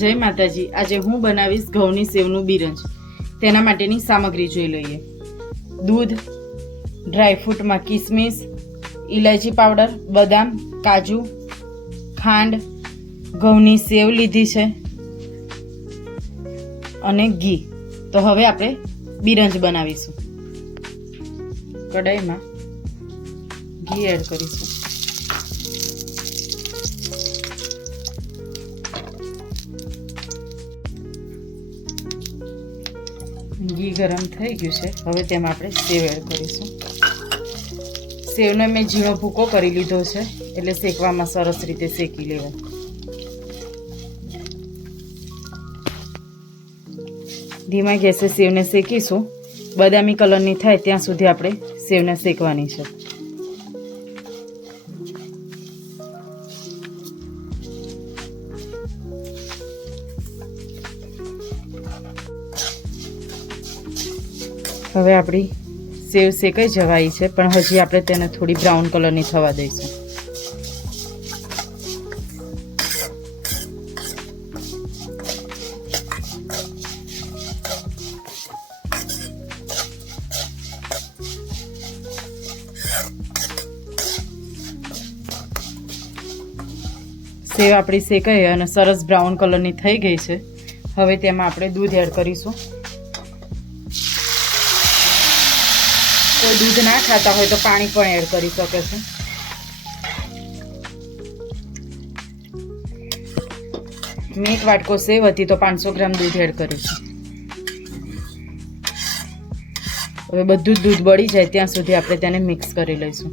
જય માતાજી। આજે હું બનાવીશ ઘઉંની સેવનું બિરંજ। તેના માટેની સામગ્રી જોઈ લઈએ। દૂધ, ડ્રાયફ્રૂટમાં કિસમિસ, ઇલાયચી પાવડર, બદામ, કાજુ, ખાંડ, ઘઉંની સેવ લીધી છે અને ઘી। તો હવે આપણે બિરંજ બનાવીશું। કઢાઈમાં ઘી એડ કરીશું। ઘી ગરમ થઈ ગયું છે। હવે તેમાં આપણે સેવ એડ કરીશું। સેવને મેં ઝીણો ભૂકો કરી લીધો છે, એટલે શેકવામાં સરસ રીતે શેકી લેવાય। ધીમા ગેસે સેવને શેકીશું। બદામી કલરની થાય ત્યાં સુધી આપણે સેવને શેકવાની છે। હવે આપણી સેવ શેકાઈ જવાઈ છે, પણ હજી આપણે તેને થોડી બ્રાઉન કલરની થવા દઈશું। સેવ આપણી શેકાઈ અને સરસ બ્રાઉન કલરની થઈ ગઈ છે। હવે તેમાં આપણે દૂધ એડ કરીશું। કોઈ દૂધ ના ખાતા હોય તો પાણી પણ એડ કરી શકે છે। મેં 1 વાટકો સેવ હતી તો 500 ગ્રામ દૂધ એડ કરીશું। હવે બધું જ દૂધ બળી જાય ત્યાં સુધી આપણે તેને મિક્સ કરી લઈશું।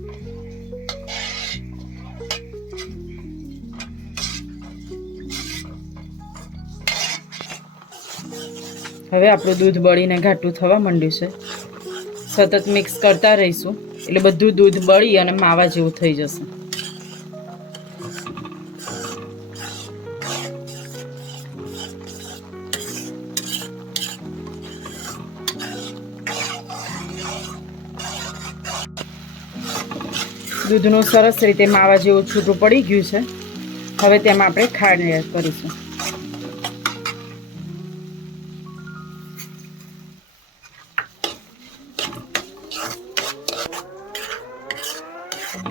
હવે આપણું દૂધ બળીને ઘાટું થવા માંડ્યું છે। સતત મિક્સ કરતા રહીશું એટલે બધું દૂધ બળી અને માવા જેવું થઈ જશે। દૂધનું સરસ રીતે માવા જેવું છૂટું પડી ગયું છે। હવે તેમાં આપણે ખાંડ એડ કરીશું।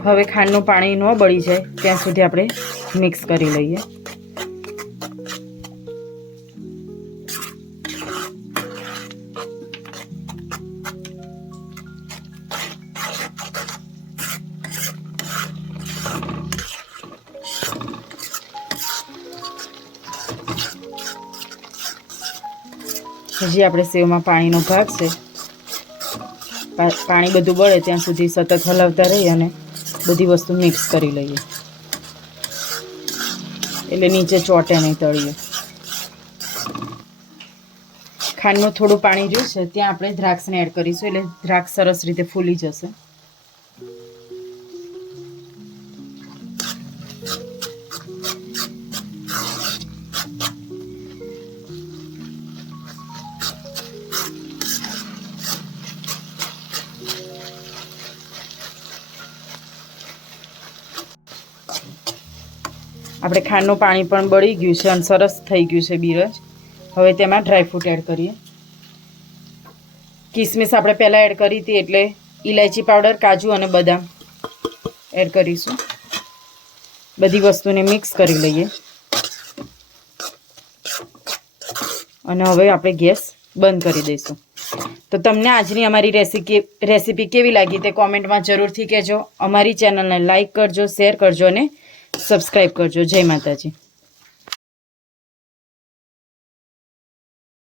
હવે ખાંડનું પાણી ન બળી જાય ત્યાં સુધી આપણે મિક્સ કરી લઈએ। હજી આપણે સેવમાં પાણીનો ભાગ છે, પાણી બધું બળે ત્યાં સુધી સતત હલાવતા રહી અને બધી વસ્તુ મિક્સ કરી લઈએ, એટલે નીચે ચોટે નહીં તળીએ। ખાંડનું થોડું પાણી રહ્યું છે ત્યાં આપણે દ્રાક્ષને એડ કરીશું, એટલે દ્રાક્ષ સરસ રીતે ફૂલી જશે। આપણે ખાંડનું પાણી પણ બળી ગયું છે અને સરસ થઈ ગયું છે બિરંજ। હવે તેમાં ડ્રાયફ્રૂટ એડ કરીએ। કિસમિસ આપણે પહેલાં એડ કરી હતી, એટલે ઇલાયચી પાવડર, કાજુ અને બદામ એડ કરીશું। બધી વસ્તુને મિક્સ કરી લઈએ અને હવે આપણે ગેસ બંધ કરી દઈશું। તો તમને આજની અમારી રેસીપી કેવી લાગી તે કોમેન્ટમાં જરૂરથી કહેજો। અમારી ચેનલને લાઈક કરજો, શેર કરજો અને સબસ્ક્રાઈબ કરજો। જય માતાજી।